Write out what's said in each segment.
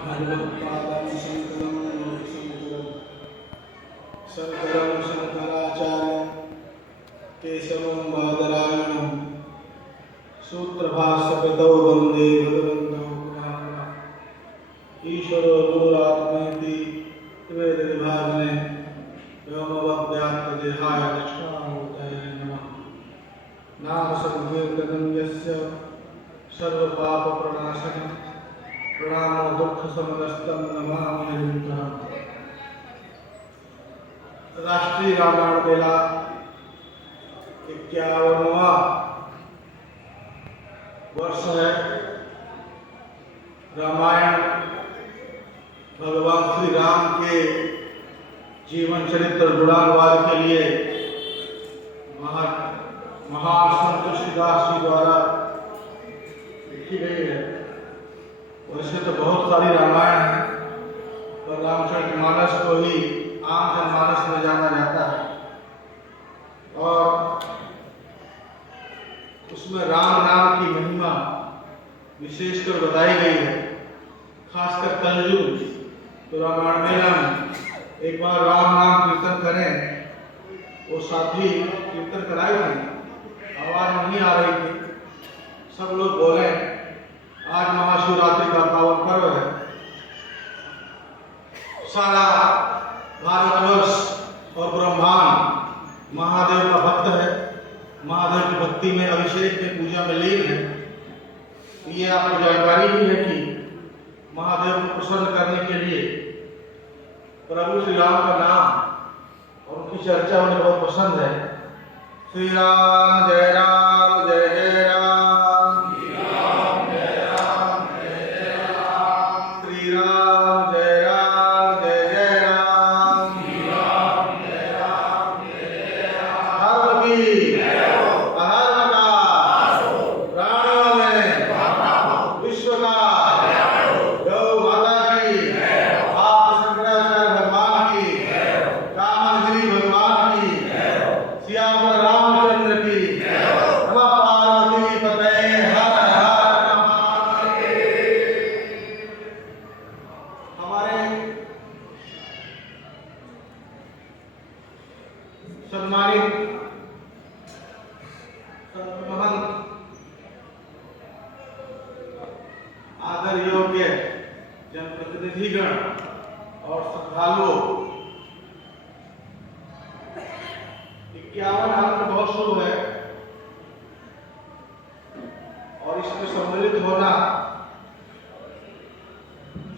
भगवत्पादं शङ्करं लोकशङ्करं शङ्करं शङ्कराचार्यं केशवं बादरायणं सूत्रभाष्यकृतौ वन्दे भगवन्तौ पुनः ईश्वरो गुरुरात्मेति त्रिवेदविभागिने व्योमवद्व्याप्तदेहाय दक्षिणामूर्तये नमः। नामसंकीर्तनं यस्य सर्वपापप्रणाशनं प्रणामो दुःखशमनस्तं नमामि हरिं। राष्ट्रीय रामायण मेला 51वां वर्ष है। रामायण भगवान श्री राम के जीवन चरित्र गुणानुवाद के लिए महान संत तुलसीदास जी द्वारा लिखी गई है। वैसे तो बहुत सारी रामायण है, पर रामचरितमानस को ही आम जनमानस में जाना जाता है और उसमें राम नाम की महिमा विशेषकर बताई गई है। खासकर कलयुग तो रामायण मेला में एक बार राम नाम कीर्तन करें, वो साथी कीर्तन कराई थी, आवाज नहीं आ रही थी। सब लोग बोले आज महाशिवरात्रि का पावन पर्व है, सारा भारतवर्ष और ब्रह्मांड महादेव का भक्त है, महादेव की भक्ति में अभिषेक में पूजा में लीन है। ये आपको जानकारी भी है कि महादेव को प्रसन्न करने के लिए प्रभु श्री राम का नाम और उनकी चर्चा उन्हें बहुत पसंद है। श्री राम जय राम जय जय राम, श्री राम जय राम जय जय राम, श्री राम जय राम जय जय राम, श्री राम जय राम जय जय राम। धर्म की अधर्म का प्राणों में विश्व का गौ माता की, आप शंकराचार्य भगवान की, कामगिरी भगवान की, सियावर रामचंद्र की, नमः पार्वती पतये हर हर महादेव। हमारे सम्मानित संत महंत आदर योग्य जनप्रतिनिधिगण और श्रद्धालुओं, 51 अंक महोत्सव है और इसमें सम्मिलित होना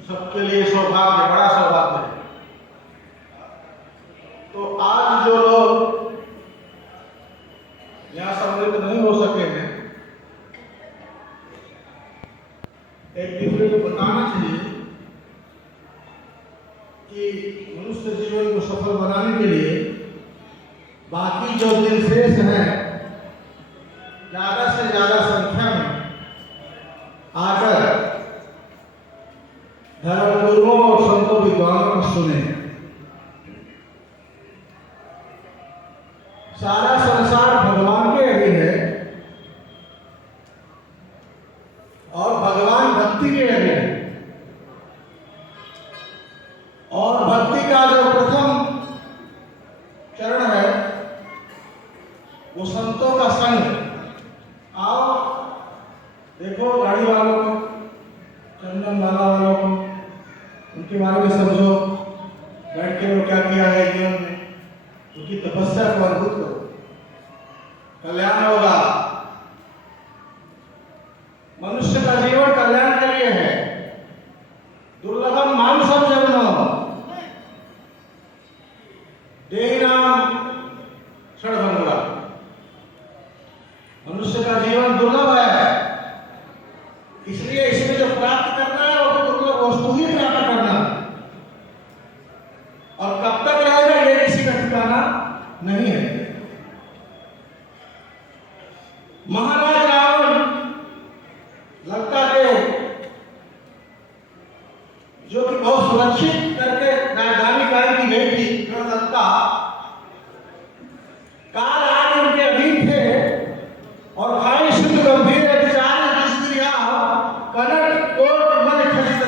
सबके लिए सौभाग्य, बड़ा सौभाग्य है। तो आज जो लोग यहाँ सम्मिलित नहीं हो सके हैं, एक दूसरे को बताना चाहिए कि मनुष्य जीवन को सफल बनाने के लिए बाकी जो दिन शेष हैं, ज्यादा से ज्यादा संख्या में आकर धर्मगुरुओं और संतों विद्वानों को सुने। सारा संसार भगवान के अधीन है और भगवान भक्ति के अधीन है और भक्ति का जो प्रथम चरण है वो संतों का संग। आओ देखो गाड़ी वालों को, चंदन माला वालों को, उनके बारे में समझो, बैठ के वो क्या किया है जीवन में, उनकी तपस्या को अद्भुत करो, कल्याण होगा। मनुष्य का जीवन कल्याण के लिए है। दुर्लभम मानुषम जन्म देहिनाम षड्भंगुरा। मनुष्य का जीवन दुर्लभ है, इसलिए इसमें जो प्राप्त करना है वो दुर्लभ वस्तु ही प्राप्त करना, और कब तक रहेगा ये किसी का ठिकाना नहीं है। महाराज रावण लंका के जो कि बहुत सुरक्षित करके राजधानी कायम की गई थी, लंका काल आज उनके अधीन थे और भाई शुद्ध गंभीर अधिचार कनट कोट मन खचित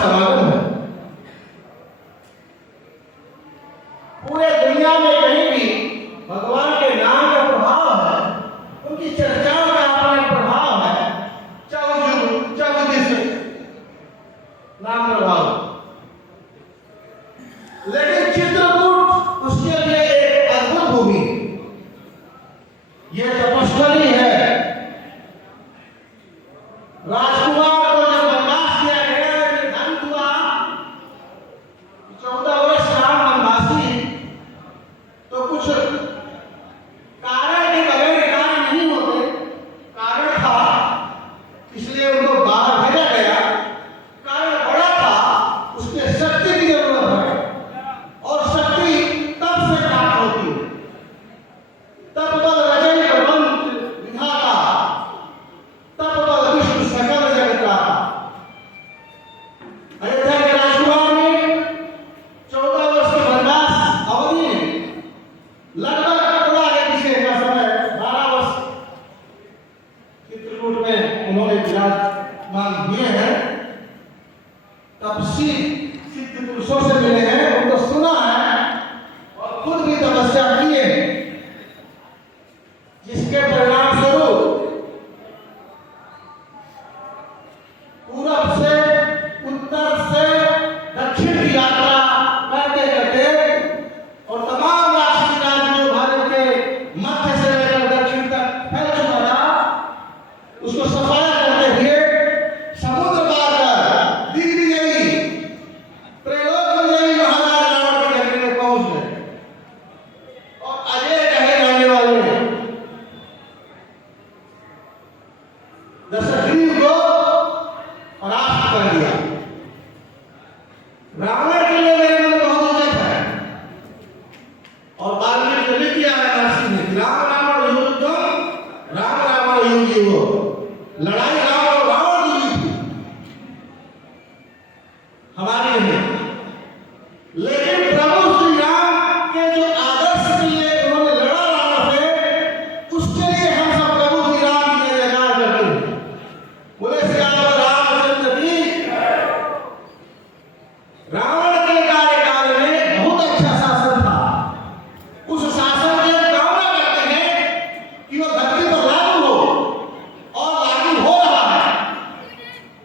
समागम है। पूरे दुनिया में कहीं भी भगवान के नाम का प्रभाव है, उनकी चर्चाओं का अपना प्रभाव है, चौदिश नाम प्रभाव। लेकिन चित्रकूट उसके लिए एक अद्भुत भूमि, यह तपस्थली है। राजकुमार को जब वनवास दिया गया, निर्धारित हुआ 14 वर्ष राम वनवासी, तो कुछ कारण के बगैर कार्य नहीं होते, कारण था, इसलिए उनको बाहर भेजा गया। कारण बड़ा था, उसमें शक्ति की जरूरत है, और शक्ति तब से प्राप्त होती है, तब बल रचय प्रबंध विधाता, तब बल विष्णु सकल जगता। अयोध्या के राजकुमार ने 14 वर्ष के वनवास अवधि में लगभग थोड़ा आगे पीछे का समय 12 वर्ष चित्रकूट में उन्होंने विराजमान हुए हैं। तब सिद्ध पुरुषों से मिले हैं, उनको सुना है और खुद भी तपस्या किए, जिसके परिणाम स्वरूप पूरब से उत्तर से दक्षिण की यात्रा करते करते और तमाम राष्ट्रीय राज्य जो भारत के मध्य से लेकर दक्षिण तक फैल चुका था, उसको सफाया करते हुए समुद्र पार कर दिग्विजयी त्रैलोक विजयी महाराज रावण की नगरी में पहुंच गए और अजय कहे जाने वाले दशग्रीव को परास्त कर दिया। रावण के लिए मेरे मन बहुत इज्जत है, और वाल्मीकि ने लिख दिया है नरसिंह ने, राम रावण युद्धम, राम रावण युग युग, लड़ाई राम और रावण की हुई थी, हमारी नहीं। लेकिन प्रभु श्री राम के जो आदर्श के लिए उन्होंने लड़ा रावण से, उसके लिए हम सब प्रभु श्री राम की जयकार करते हैं। बोले सियावर रामचंद्र की। रावण के कार्यकाल में बहुत अच्छा शासन था, उस शासन की कामना करते हैं कि वो धरती पर लागू हो, और लागू हो रहा है।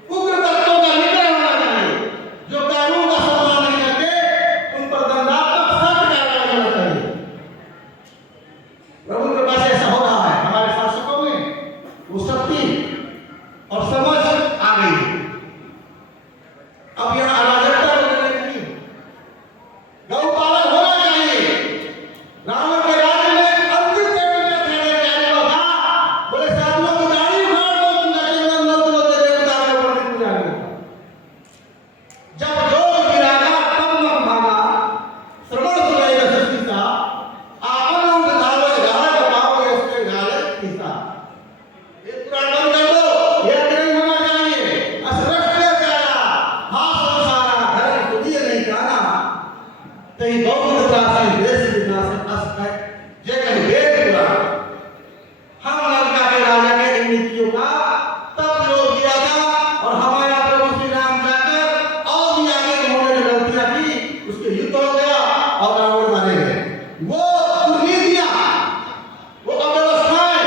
उग्र तत्वों का निग्रह होना चाहिए, जो कानून का सम्मान नहीं करते, उन पर दंडात्मक सख्त कार्रवाई होना चाहिए। प्रभु की कृपा से ऐसा हो रहा है। हमारे शासकों में वो शक्ति और समझ आ गई है। अब यहाँ अराजकता बदलने की, गौपालन होना चाहिए। रावण के राज्य में अंतिम चरण में खड़े रहने वाला था, बोले साधुओं की दाढ़ी उखाड़ दो, तुम जाके नंद लोग देवता के ऊपर पूजा करो। जब जोग गिरागा तब मत भागा, श्रवण सुनाई रसीसा, आपन उठ धावे घाट पाओगे उसके घाले खीसा। एक पुराण बंद कर दो, यह नहीं होना चाहिए। असरष्ट प्यारा हास सारा धर्म तुझे नहीं जाना, तई बहुत त्रासी देश विनाश असक जे कहीं वेद पुराण। हम लंका के राजा के इन नीतियों का तब विरोध किया था, और हमारा प्रभु श्री राम जाकर और भी आगे उन्होंने जो गलतियां की, उसके युद्ध हो गया और रावण मारे गए। वो दुर्नीतियां, वो अव्यवस्थाएं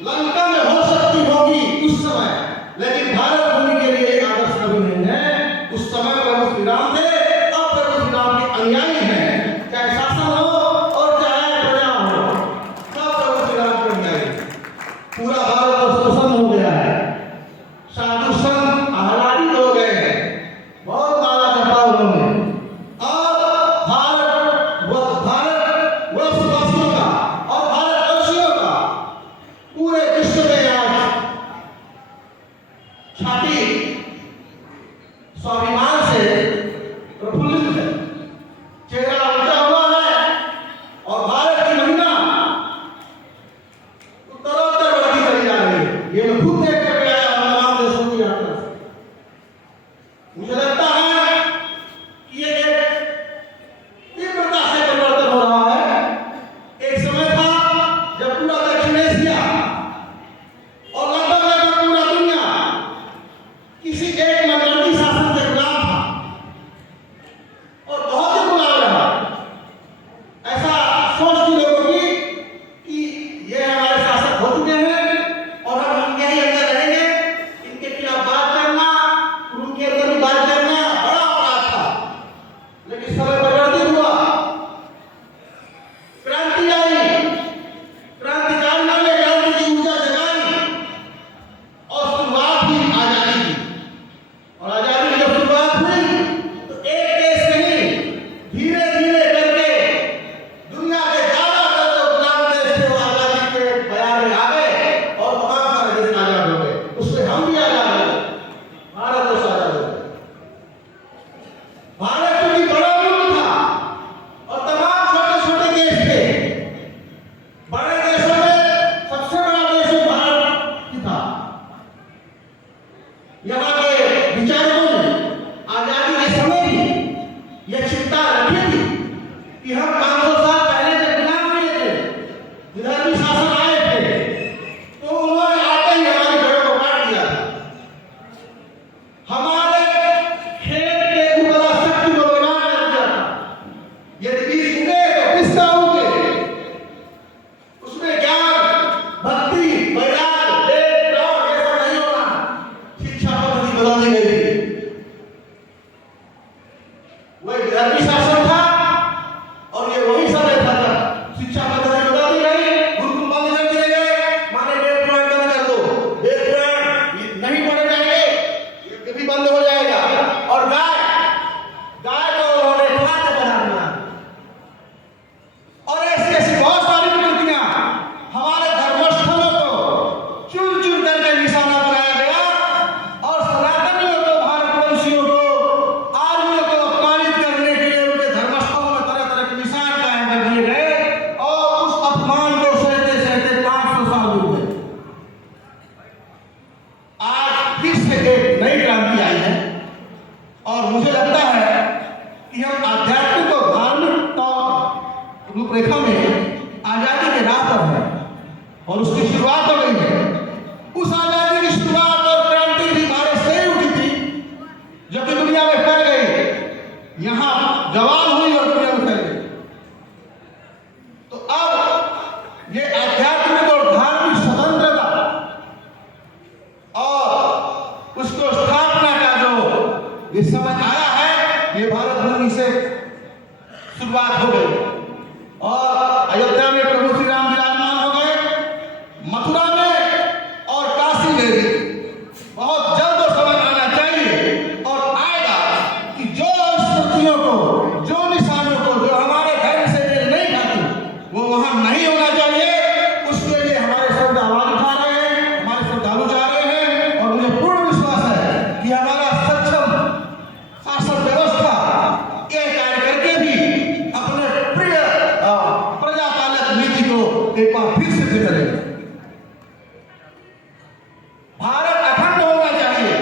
लंका में हो सकती होगी उस समय, लेकिन भारत भूमि के लिए आदर्श कभी नहीं है। उस समय प्रभु श्री राम थे, अब प्रभु श्री राम के अनुयायी हैं, चाहे शासन हो और चाहे प्रजा हो, सब प्रभु श्री राम के अनुयायी। पूरा भारत प्रसन्न हो गया है, साधु संत आह्लादित हो गए हैं, बहुत माला जपा उन्होंने, और भारत वर्षवासियों का और भारतवासियों का पूरे विश्व में आज छाती स्वाभिमान वही विराटी शासन था और ये वही समय था जब शिक्षा पद्धति बदल दी गई, गुरुकुल बंद कर दिए गए, माने वेद पुराण बंद कर दो, वेद पुराण नहीं पढ़े जाएंगे, ये भी बंद हो जाएगा। और गाय को उन्होंने खाद्य पदार्थ बना और ऐसी ऐसी बहुत सारी विकृतियां हमारे धर्मस्थलों को चुन चुन करके निशाना बनाया गया और सनातनियों को, भारतवंशियों को, आर्यों को अपमानित करने के लिए उनके धर्मस्थलों में तरह तरह के निशान कायम कर दिए गए और उस अपमान को सहते सहते 500 साल बीत गए। आज फिर से एक नई क्रांति आई है और मुझे लगता है कि हम आध्यात्मिक और धार्मिक रूपरेखा में आजादी के राह पर है और उसकी शुरुआत हो गई है। उस आजादी की शुरुआत और क्रांति भी भारत से ही उठी थी, जबकि दुनिया में फैल गई, यहां जवान हुई और दुनिया में फैल गई। तो अब ये आध्यात्मिक और धार्मिक स्वतंत्रता और उसको स्थापना का जो ये समय आया है, ये भारत भूमि से शुरुआत हो गई और अयोध्या में प्रभु श्री राम विराजमान हो गए, मथुरा में और काशी में भी बहुत जल्द वो समय आना चाहिए और आएगा कि जो स्मृतियों को, जो निशानों को, जो हमारे धर्म से मेल नहीं खाती, वो वहां नहीं होना चाहिए। उसके लिए हमारे सब आवाज उठा रहे हैं, हमारे श्रद्धालु जा रहे हैं और मुझे पूर्ण विश्वास है कि हमारा सक्षम शासन व्यवस्था ये कार्य करके भी अपने प्रिय प्रजापालक नीति को एक बार फिर से सिद्ध करेगा। भारत अखंड होना चाहिए।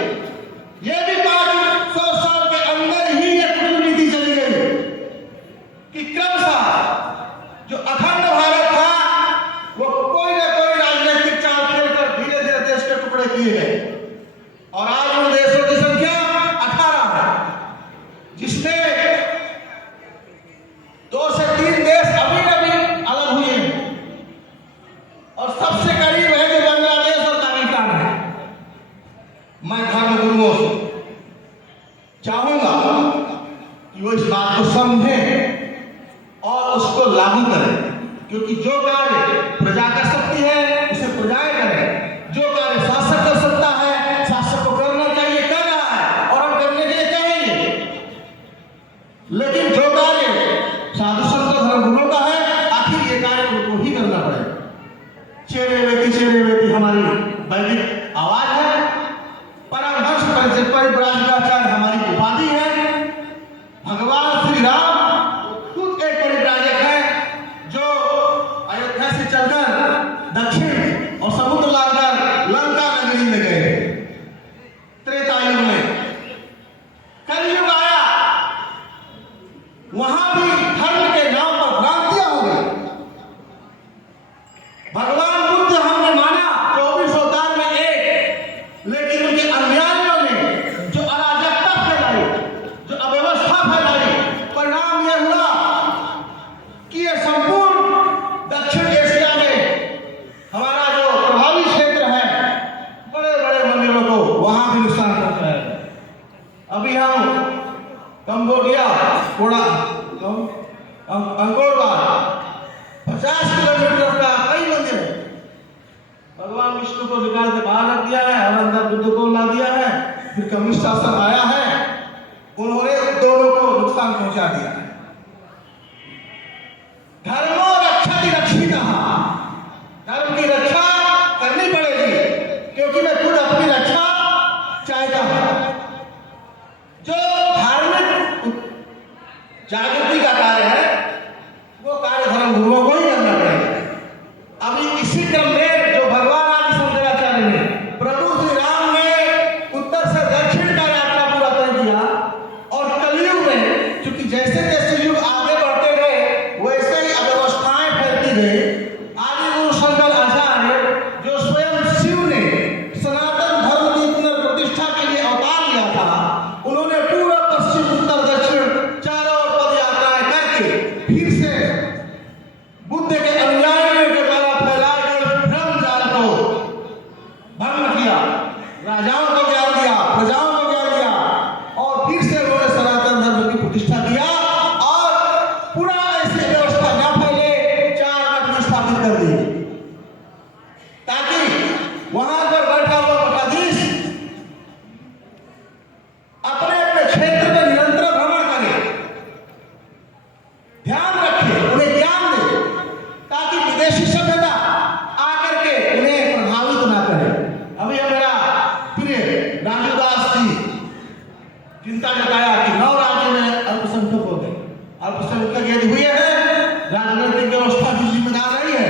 ये भी 500 साल के अंदर ही ये कूटनीति चली गई कि क्रमशः जो अखंड भारत था वो कोई ना कोई राजनीतिक चाल खेलकर धीरे धीरे देश के टुकड़े किए गए और आज उन देशों की संख्या 18 है, जिसमें 2 से 3 देश अभी अलग हुए हैं और सबसे करीब है जो बांग्लादेश और पाकिस्तान है। मैं धर्म गुरुओं से चाहूंगा कि वो इस बात को समझें और उसको लागू करें, क्योंकि जो कार्य प्रजा कर सकती है उसे प्रजाएं करें, जो कार्य शासक कर सकता है शासक को करना चाहिए, कर रहा है और हम करने के लिए कहेंगे। लेकिन जो कार्य साधु संत धर्मगुरुओं का है, आखिर ये कार्य उनको ही करना पड़ेगा। चेरे वेती हमारी वैदिक आवाज है, परमहंस परिव्राजकाचार्य हमारी उपाधि है, भगवान श्री राम खुद एक परिव्राजक है जो अयोध्या से चलकर दक्षिण और समुद्र लाकर लंका नगरी में गए। त्रेता युग में कलयुग आया, वहां भी धर्म के नाम पर भ्रांतियां हो गई। भगवान बुद्ध हमने माना 24 अवतार में एक, लेकिन उनके अनुयायियों ने जो अराजकता फैलाई, जो अव्यवस्था फैलाई, परिणाम यह हुआ कि यह संपूर्ण दक्षिण एशिया में हमारा जो प्रभावी क्षेत्र है, बड़े बड़े मंदिरों को वहां भी नुकसान पहुंचा है। अभी हम कंबोडिया अंकोर वाट 50 किलोमीटर का कई मंदिर है, भगवान विष्णु को निकाल के बाहर रख दिया है और अंदर बुद्ध को ला दिया है। फिर कम्युनिस्ट शासन आया है, उन्होंने दोनों को नुकसान पहुंचा दिया है। धर्मो रक्षति रक्षितः, धर्म की रक्षा करनी पड़ेगी, क्योंकि मैं खुद अपनी रक्षा चाहता हूं। जो धार्मिक जागृति का कार्य है वो कार्य धर्म गुरुओं को ही करना पड़ेगा। अभी इसी क्रम में जो भगवान आदि शंकराचार्य ने, प्रभु श्री राम ने उत्तर से दक्षिण का यात्रा पूरा तय किया और कलयुग में चूंकि जैसे जैसे युग आगे बढ़ते गए वैसे ही अव्यवस्थाएं फैलती गई। आदि गुरु शंकराचार्य जो स्वयं शिव ने सनातन धर्म की पुनर्प्रतिष्ठा के लिए अवतार लिया था, उन्होंने पूर्व पश्चिम उत्तर दक्षिण चारों ओर पद यात्रा चमकाया कि 9 राज्यों में अल्पसंख्यक हो गए। अल्पसंख्यक यदि हुए हैं, राजनीतिक व्यवस्था भी जिम्मेदार रही है,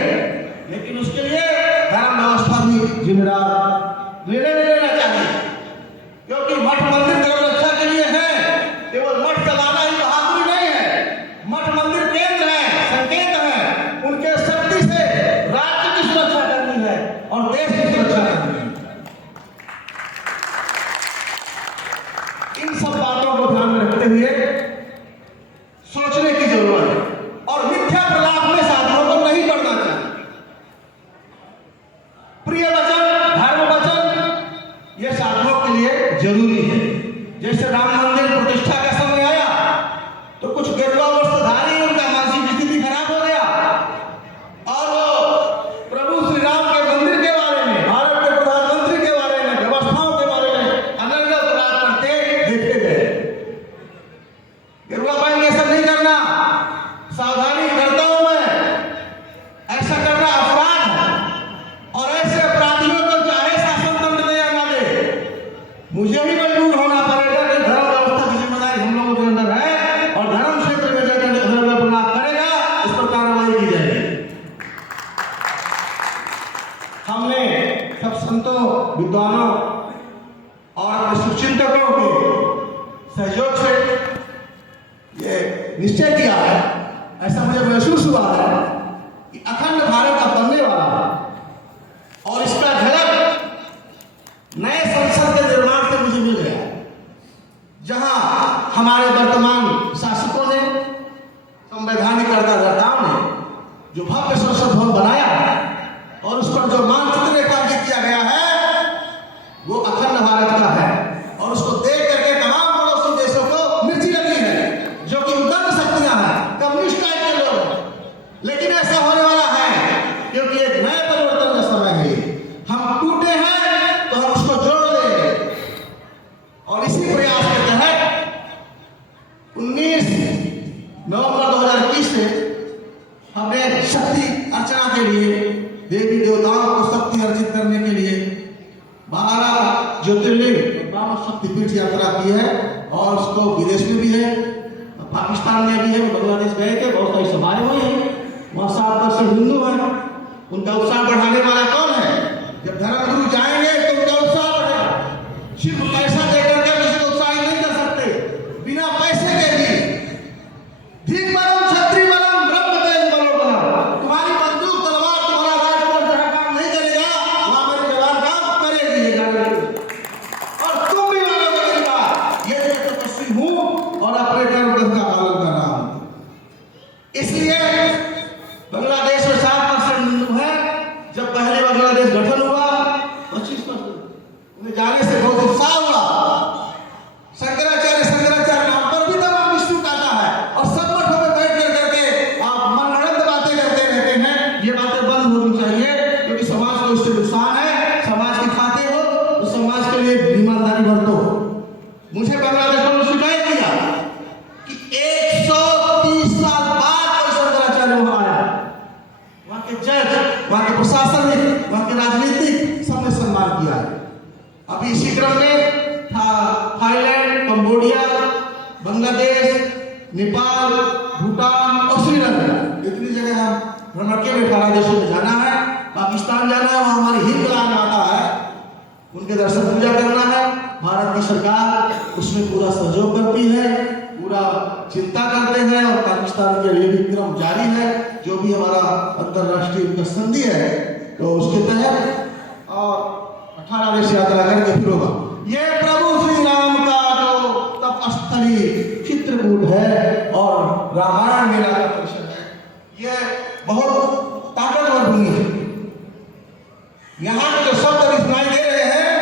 लेकिन उसके लिए धर्म व्यवस्था भी जिम्मेदार निर्णय लेना चाहिए, क्योंकि मठ मंदिर धर्म रक्षा के लिए है। केवल मठ चलाना ही बहादुरी नहीं है। मठ मंदिर केंद्र है, संकेत है, उनके शक्ति से राज्य की सुरक्षा करनी है और देश की सुरक्षा करनी है। इन सब बातों को ध्यान में रखते हुए सोचने की जरूरत है और मिथ्या प्रलाप में साधुओं को नहीं पड़ना चाहिए। प्रिय वचन, धर्म वचन ये साधुओं के लिए जरूरी है। जैसे राम मंदिर प्रतिष्ठा का समय आया तो कुछ गेरुआ वस्त्रधारी, उनका मानसिक स्थिति खराब हो गया और वो प्रभु श्री राम के मंदिर के बारे में, भारत के प्रधानमंत्री के बारे में, व्यवस्थाओं के बारे में अनर्गल प्रलाप करते देखे गए। गेरुआ बाई ऐसा नहीं करना, सावधानी करता हूं मैं, ऐसा करना अपराध है और ऐसे अपराधियों को चाहे शासन तंत्र दे या ना दे, मुझे ही मजबूर होना पड़ेगा कि धर्म व्यवस्था की जिम्मेदारी हम लोगों के अंदर है और धर्म क्षेत्र में जाकर अगर अपराध करेगा इस पर कार्रवाई की जाएगी। हमने सब संतों, विद्वानों और अपने शुभचिंतकों के सहयोग से ये निश्चय किया है, ऐसा मुझे महसूस हुआ है कि अखंड भारत अब बनने वाला है और इसका झलक नए संसद के निर्माण से मुझे मिल गया, जहां हमारे वर्तमान शासकों ने, संवैधानिक कर्ताधर्ताओं ने जो भव्य संसद भवन बनाया है और उस पर जो मानचित्र रेखांकित किया गया है वो अखंड भारत का है और उसको देख करके तमाम पड़ोसी देशों को मिर्ची लगी है, जो कि उदंड शक्तियां हैं, कम्युनिस्ट टाइप के लोग हैं। लेकिन ऐसा होने वाला है क्योंकि एक नए परिवर्तन का समय है। हम टूटे हैं तो हम उसको जोड़ देंगे और इसी प्रयास के तहत 19 नवंबर 2021 से हमने शक्ति अर्चना के लिए, देवी देवताओं को शक्ति अर्जित करने के लिए 12 ज्योतिर्लिंग 12 शक्तिपीठ यात्रा की है और उसको विदेश में भी है, पाकिस्तान में भी है, बांग्लादेश गए थे, बहुत सारी सभाएं हुई हैं, वहां 7% हिंदू हैं। उनका उत्साह बढ़ाने वाला कौन है? जब धर्मगुरु जाएंगे तो उनका उत्साह बढ़ेगा। सिर्फ पैसा देकर के किसी को उत्साहित नहीं कर सकते, बिना पैसे के भी। ठीक बलम छत्री बलम ब्रह्म तेज बलो बलम, तुम्हारी बंदूक तलवार तुम्हारा राजपथ जहां काम नहीं करेगा वहां मेरी जवान काम करेगी ये गाड़ी। और तुम भी मानोगे मेरी बात, ये मैं तपस्वी हूं और अपने कर्म का पालन कर रहा हूं। इसलिए बांग्लादेश में 7% हिंदू है। जब पहले बांग्लादेश गठन हुआ 25%, उन्हें जाने से बहुत उत्साह हुआ। शंकराचार्य नाम पर भी तमाम विष्णु कहता है और सब मठों में बैठ कर करके आप मनगढ़ंत बातें करते रहते हैं। ये बातें बंद होनी चाहिए क्योंकि समाज को इससे नुकसान है। समाज की खाते हो तो समाज के लिए ईमानदारी बरतो। मुझे बांग्लादेश में शिकायत किया कि 130 साल बाद कोई शंकराचार्य वहां आया। वहां के जज, वहां के प्रशासनिक, वहां के राजनीतिक सबने सम्मान किया है। अभी इसी क्रम में थाईलैंड, कंबोडिया, बांग्लादेश, नेपाल, भूटान और श्रीलंका, इतनी जगह हम भ्रमण के 18 देशों में जाना है। पाकिस्तान जाना है, वहां हमारी हिंद लाल माता है, उनके दर्शन पूजा करना है। भारत की सरकार उसमें पूरा सहयोग करती है, पूरा चिंता करते हैं और पाकिस्तान के लिए भी क्रम जारी है। जो भी हमारा अंतरराष्ट्रीय संधि है तो उसके तहत और 18 देश यात्रा करके फिर होगा। ये प्रभु श्री राम का जो तपस्थली चित्रकूट है और रामायण मेला का परिसर है, ये बहुत ताकतवर भूमि है। यहाँ के जो शब्द अभी सुनाई दे रहे हैं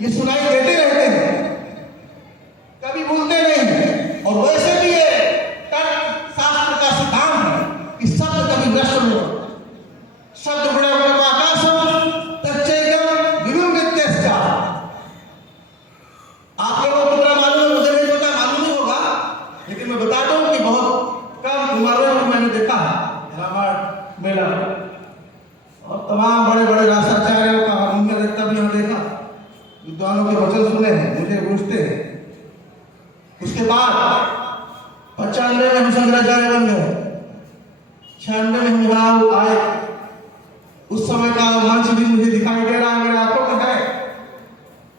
ये सुनाई देते रहते हैं, कभी भूलते नहीं। और वैसे भी ये शास्त्र का सिद्धांत है कि शब्द कभी नष्ट नहीं होता। शब्द बड़े बड़े आकाशम तच्चैकम विभुनित्यश्च। आप लोगों को कितना मालूम है मुझे नहीं पता, मालूम नहीं होगा, लेकिन मैं बता दूं कि बहुत कम उम्र में मैंने देखा है रामायण मेला और तमाम बड़े बड़े राष्ट्राचार्यों का हारमोनियम देखता भी हमने देखा, विद्वानों के वचन सुने हैं, मुझे पूछते हैं उसके बाद 95 में हम शंकराचार्य बन गए, 96 में हम यहाँ आए। उस समय का मंच भी मुझे दिखाई दे रहा है, मेरे आंखों में है।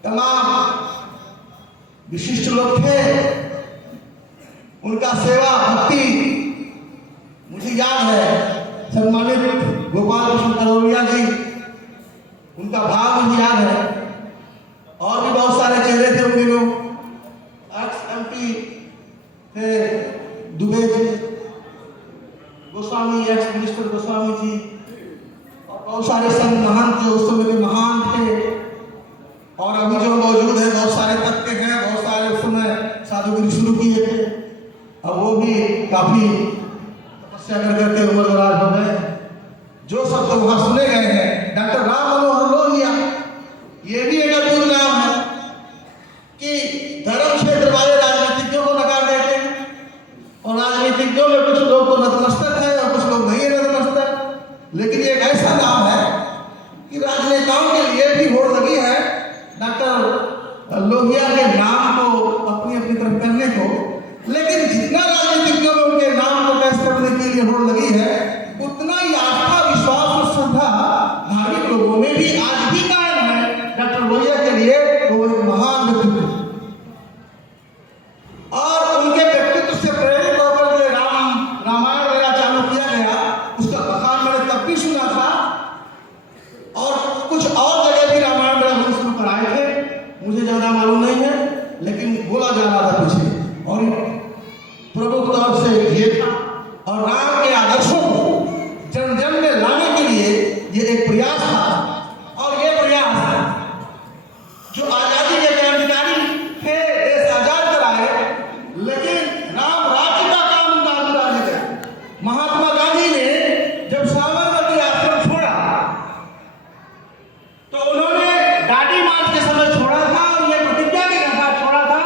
तमाम विशिष्ट लोग थे, उनका सेवा भक्ति मुझे याद है। सम्मानित गोपाल कृष्ण कलौरिया जी, उनका भाव मुझे याद है। और भी बहुत सारे चेहरे थे उन दिनों। एक्स-MP थे दुबे जी, गोस्वामी, एक्स मिनिस्टर गोस्वामी जी, और बहुत सारे संत महान थे उस समय के, महान थे। और अभी जो मौजूद है, बहुत सारे तक के हैं, बहुत सारे उस समय साधुगिरी शुरू किए थे। अब वो भी काफी तपस्या कर करके उम्र दराज हो गए। जो शब्द वहां सुने गए हैं, डॉक्टर राम मनोहर लोहिया, ये भी एक अद्भुत नाम है कि धर्म क्षेत्र वाले राजनीतिज्ञों को नकार देते हैं, और राजनीतिज्ञों में कुछ लोग तो नतमस्तक है और कुछ लोग नहीं है नतमस्तक। लेकिन ये एक ऐसा नाम है कि राजनेताओं के लिए भी होड़ लगी है डॉक्टर लोहिया के नाम को अपनी अपनी तरफ करने को। लेकिन जितना राजनीतिज्ञों में उनके नाम को कैसे करने के लिए होड़ लगी है, उतना ही आस्था, विश्वास और श्रद्धा धार्मिक लोगों में भी आज भी कायम है डॉक्टर लोहिया के लिए। वो एक महान व्यक्तित्व, और उनके व्यक्तित्व से प्रेरित होकर जो रामायण मेरा चालू किया गया, उसका बखान मैंने तब भी सुना था, और कुछ और जगह भी रामायण मेरा हम शुरू कराए थे, मुझे ज्यादा मालूम नहीं है, लेकिन बोला जा रहा था पीछे। और प्रमुख तौर से ये था, और राम के आदर्शों को जन जन में लाने के लिए ये एक प्रयास था। और ये प्रयास जो आजादी के क्रांतिकारी थे, देश आजाद कराए, लेकिन राम राज्य का काम उनका अधूरा रह गया। महात्मा गांधी ने जब साबरमती आश्रम छोड़ा, तो उन्होंने दांडी मार्च के समय छोड़ा था, और ये प्रतिज्ञा के साथ छोड़ा था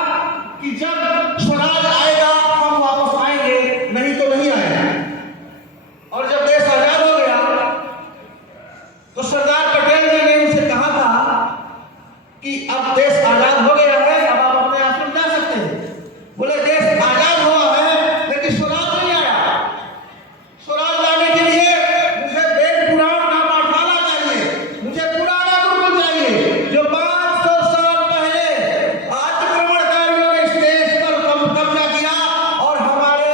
कि जब स्वराज आएगा हम वापस आएंगे, नहीं तो नहीं आएगा। और जब देश आजाद हो गया, तो सरदार पटेल जी ने उनसे कहा था कि अब देश आजाद हो गया है, अब आप अपने आश्रम जा सकते हैं। बोले देश आजाद हुआ है, लेकिन स्वराज नहीं आया। स्वराज लाने के लिए मुझे वेद पुराण का पाठशाला चाहिए, मुझे पुराना गुरुकुल चाहिए, जो 500 साल पहले आक्रमणकारियों ने इस देश पर कब्जा किया और हमारे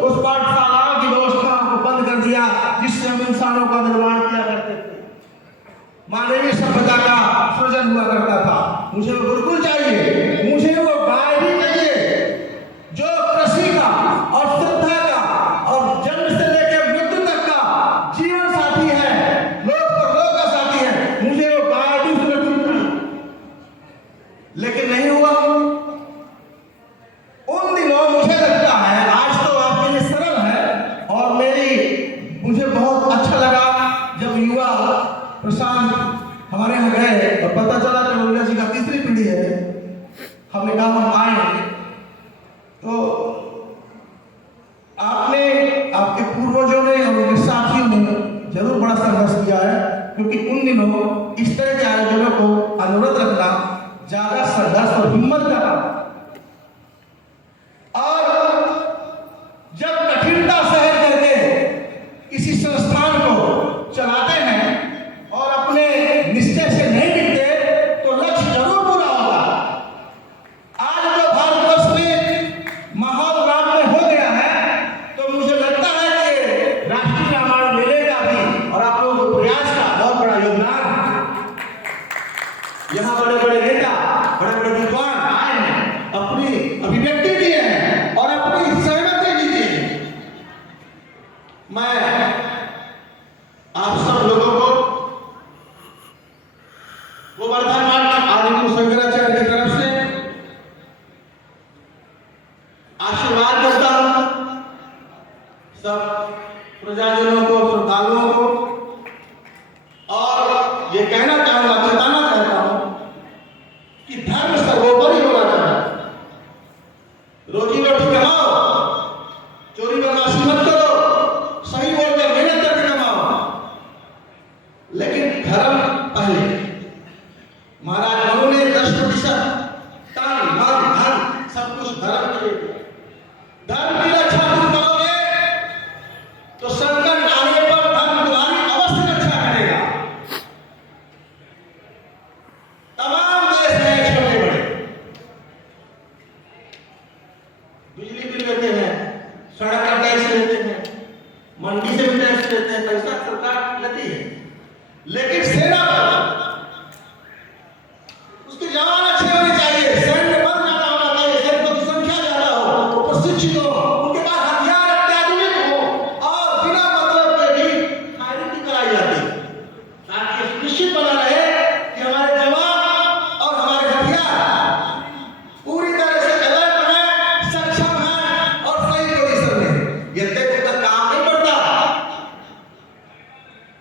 उस पाठशाला की व्यवस्था को बंद कर दिया, जिससे हम इंसानों का निर्माण किया करते थे, मानवीय सभ्यता का सृजन हुआ करता था। मुझे वो गुरुकुल चाहिए, मुझे वो गाय भी चाहिए जो कृषि का और श्रद्धा का और जन्म से लेकर मृत्यु तक का जीवन साथी है, लोक पर लोक का साथी है। मुझे वो गाय भी सुरक्षित चाहिए, लेकिन नहीं हुआ। उन दिनों मुझे लगता है, आज तो आपके लिए सरल है, और मुझे बहुत अच्छा लगा जब युवा प्रशांत हमारे यहाँ गए और पता चला कि लोहिया जी का तीसरी पीढ़ी है। हमने कहा हम आए, तो आपने, आपके पूर्वजों ने और उनके साथियों ने जरूर बड़ा संघर्ष किया है, क्योंकि उन दिनों इस तरह के आयोजनों को अनुरत रखना ज्यादा संघर्ष और हिम्मत का काम। और जब कठिनता सहन करके किसी संस्थान को चलाते हैं और अपने निश्चय से नहीं टिकते, तो लक्ष्य जरूर पूरा होगा। आज जो भारतवर्ष में माहौल राम में हो गया है, तो मुझे लगता है कि राष्ट्रीय रामायण मेले का भी और आप लोगों के प्रयास का बहुत बड़ा योगदान है। यहाँ बड़े बड़े नेता, बड़े बड़े विद्वान आए हैं, अपनी अभिव्यक्ति दिए हैं और अपनी सहमति भी दी है। मैं आप सब लोगों को गोवर्धन आदि शंकराचार्य की तरफ से आशीर्वाद करता हूं, सब प्रजाजनों को, श्रद्धालुओं को, और ये कहना चाहूंगा, चेताना चाहता हूं कि धर्म सर्वोपरि होना चाहिए। रोजी रोटी कमाओ, चोरी बदमाशी मत करो, सही बोलकर मेहनत करके कमाओ, लेकिन धर्म पहले। महाराज मनु ने 10% तन मन धन सब कुछ धर्म देगी। धर्म की रक्षा तुम करोगे तो संकट आने पर धर्म तुम्हारी अवश्य रक्षा करेगा। तमाम देश हैं छोटे बड़े, बिजली बिल लेते हैं, सड़क का टैक्स लेते हैं, मंडी से भी टैक्स लेते हैं, पैसा सरकार लेती है, लेकिन सेना उसके जवान अच्छे होने चाहिए, सैन्य बल ज्यादा होना चाहिए, सैनिकों की संख्या ज्यादा हो, वो प्रशिक्षित हो, उनके पास हथियार अत्याधुनिक हो और बिना मतलब के भी फायरिंग कराई जाती है, ताकि सुनिश्चित बना रहे कि हमारे जवान और हमारे हथियार पूरी तरह से अलर्ट हैं, सक्षम हैं और सही पोजीशन में। ये देखो का काम नहीं पड़ता,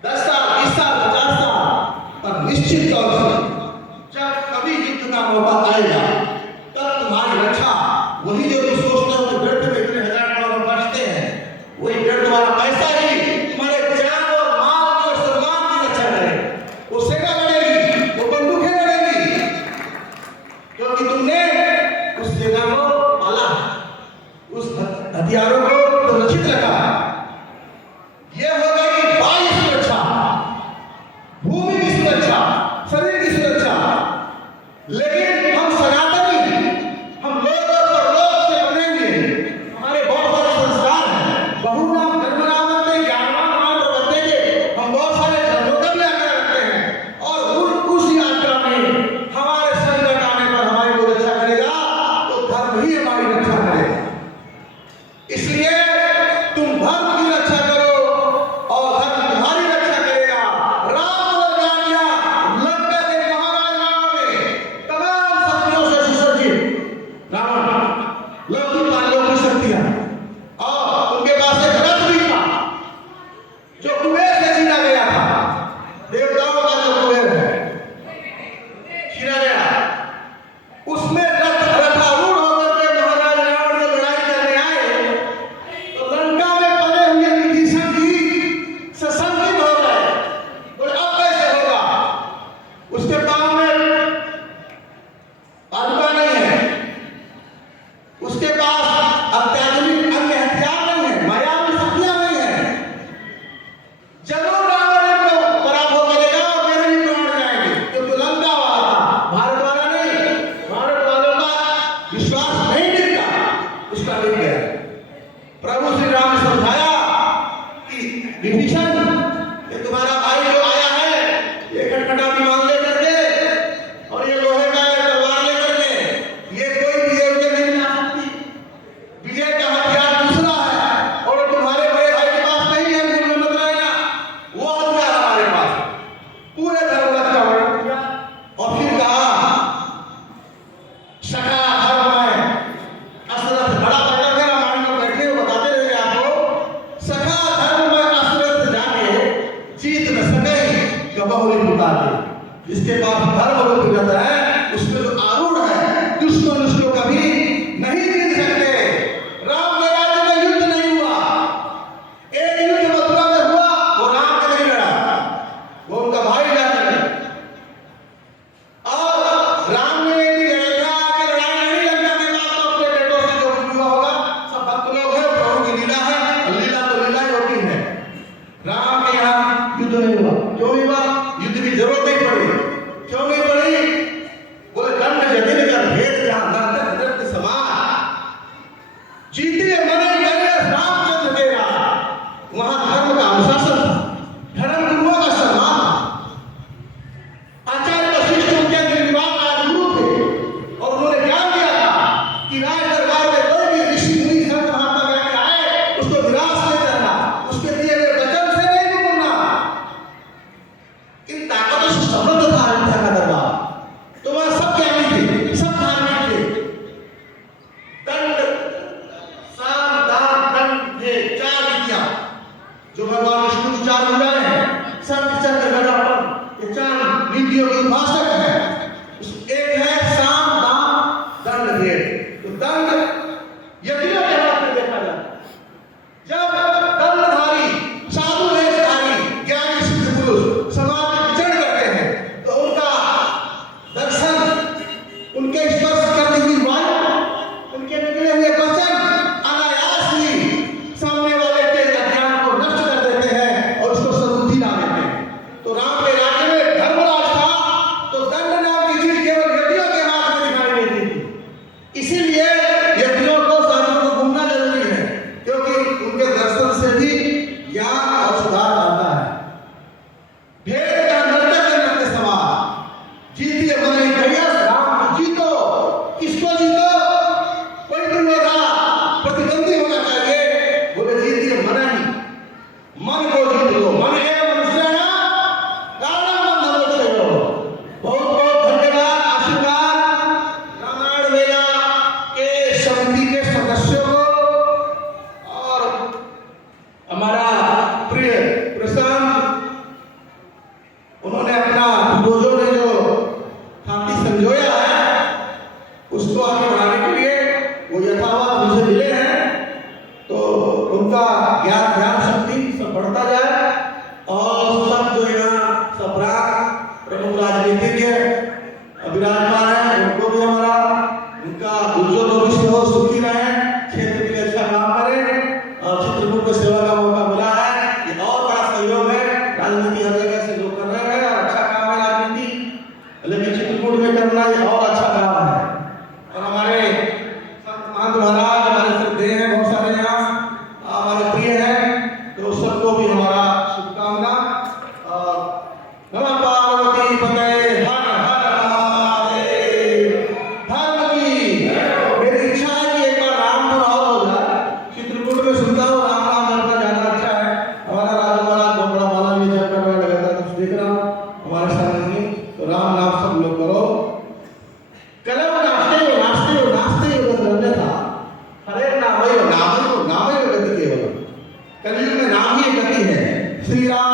10 साल 20 साल 50 साल, पर निश्चित तौर से जब कभी युद्ध का मौका आएगा तब तुम्हारी रक्षा, वही जो तुम सोचते हो कि व्यर्थ में इतने हजार डॉलर बचते हैं, वही व्यर्थ वाला पैसा ही तुम्हारे जान और माल की और सम्मान की रक्षा करेगा। वो सेना लड़ेगी, वो बंदूकें लड़ेगी, क्योंकि तुमने उस सेना को पाला, उस हथियारों को सुरक्षित रखा। यह हो गई बाह्य सुरक्षा, भूमि की सुरक्षा, शरीर की सुरक्षा। लेकिन हम सनातनी, हम लोग और परलोक से बने हुए, हमारे बहुत सारे संस्कार हैं, बहुनाम धर्मनाम बनते, ज्ञानवान मात्र बनते थे, हम बहुत सारे धर्मों का भी आग्रह रखते हैं और उस यात्रा में हमारे संकट आने पर हमारी को रक्षा करेगा तो धर्म ही हमारी रक्षा करेगा। इसलिए तुम धर्म की रक्षा करो और धर्म तुम्हारी रक्षा करेगा। राम और रानिया लंका के महाराज रावण ने तमाम शक्तियों से सुसज्जित रावण, लौकिक पालौकिक शक्तियां, और उनके पास एक रथ भी था जो कुबेर से छीना गया था, देवताओं का जो कुबेर है छीना गया, उसमें रथारूढ़ होकर के महाराज रावण जब लड़ाई करने आए तो लंका में पड़े हुए विभीषण जी सशंकित हो गए, बोले अब कैसे होगा, उसके पांव में पादुका नहीं है, उसके पास अत्याधुनिक अन्य हथियार नहीं है, मायावी शक्तियां नहीं है, जरूर रावण इनको पराभव करेगा और मेरे भी प्राण जाएंगे, क्योंकि लंका वाला था, भारत वाला नहीं। भारत वालों का विश्वास नहीं टिकता, उसका मिल गया। प्रभु श्री राम ने समझाया कि विभीषण, ये तुम्हारा भाई जो आया है, ये खटखटाती मांग लेकर के और ये लोहे का तलवार लेकर के, ये कोई विजय उजय नहीं ला सकती। विजय का हथियार दूसरा है और तुम्हारे बड़े भाई के पास नहीं है, भूल में मत रहना, वो हथियार हमारे पास। पूरे धर्म का वर्णन किया और फिर कहा सखा धर्म में असरथ, बड़ा पकड़ के रामायण में बैठे हुए बताते रहे आपको, सखा धर्म में असरथ जाके जीत न सके गबहुली पुकारे। जिसके पास धर्म रूपी रथ है, उसमें जो आरूढ़ है, दुश्मन उसको कभी नहीं जीत सकते। राम के राज्य में युद्ध नहीं हुआ, एक युद्ध मथुरा में हुआ, वो राम के नहीं लड़ा, वो उनका भाई जाकर लड़ा। और राम ने यदि अयोध्या आके लड़ाई नहीं लंका के बाद तो अपने बेटों से जो कुछ हुआ होगा, सब भक्त लोग हैं, प्रभु की लीला है, लीला तो लीला ही होती है। राम के यहाँ युद्ध नहीं हुआ, क्यों नहीं हुआ? युद्ध की जरूरत नहीं पड़ी, क्यों नहीं पड़ी? बोले दंड जटिल का भेद जहां नर्तक नृत्य समान, जीते मरे गए रामचंद्र तेरा, वहां धर्म का अनुशासन था, धर्म गुरुओं का सम्मान था। आचार्य वशिष्ठ उनके निर्वाण राजगुरु थे और उन्होंने ज्ञान दिया था कि राज दरबार में कोई भी ऋषि मुनि संत महात्मा करके आए, उसको निराश नहीं करना, उसके दिए गए वचन से नहीं मुकरना। इन ताकतों से समृद्ध था अयोध्या का दरबार, तो वह सब ज्ञानी थे, सब धार्मिक थे। दंड, साप, मुझे मिले हैं, तो उनका ज्ञान शक्ति सब बढ़ता जाए और सब जो यहाँ सब प्रमुख राजनीतिज्ञ विराजमान है, उनको भी हमारा उनका उज्जवल भविष्य हो, सुखी रहे, क्षेत्र के लिए अच्छा काम करें और चित्रकूट में सेवा का मौका मिला है, ये और बड़ा सहयोग है। राजनीति हर जगह से लोग कर रहे हैं और अच्छा काम है राजनीति, लेकिन चित्रकूट में करना ये और अच्छा काम है। और हमारे संत महंत महाराज हमारे श्रद्धेय हैं, बहुत सारे यहाँ हमारे प्रिय हैं, तो सबको भी हमारा शुभकामना। नमः पार्वती पते, हर हर महादेव। धर्म की मेरी इच्छा है कि एक बार रामपुर और हो जाए। चित्रकूट में सुनता हूँ राम नाम जपना ज्यादा अच्छा है। हमारा राजा महाराज बहुत बड़ा माला भी जप कर रहा है, लगातार कुछ देख रहा हूँ हमारे सामने, तो राम नाम सब लोग करो। कलम नाचते हो रंजन था, हरे नामयो गति केवल। कलयुग में नाम ही गति है। श्री राम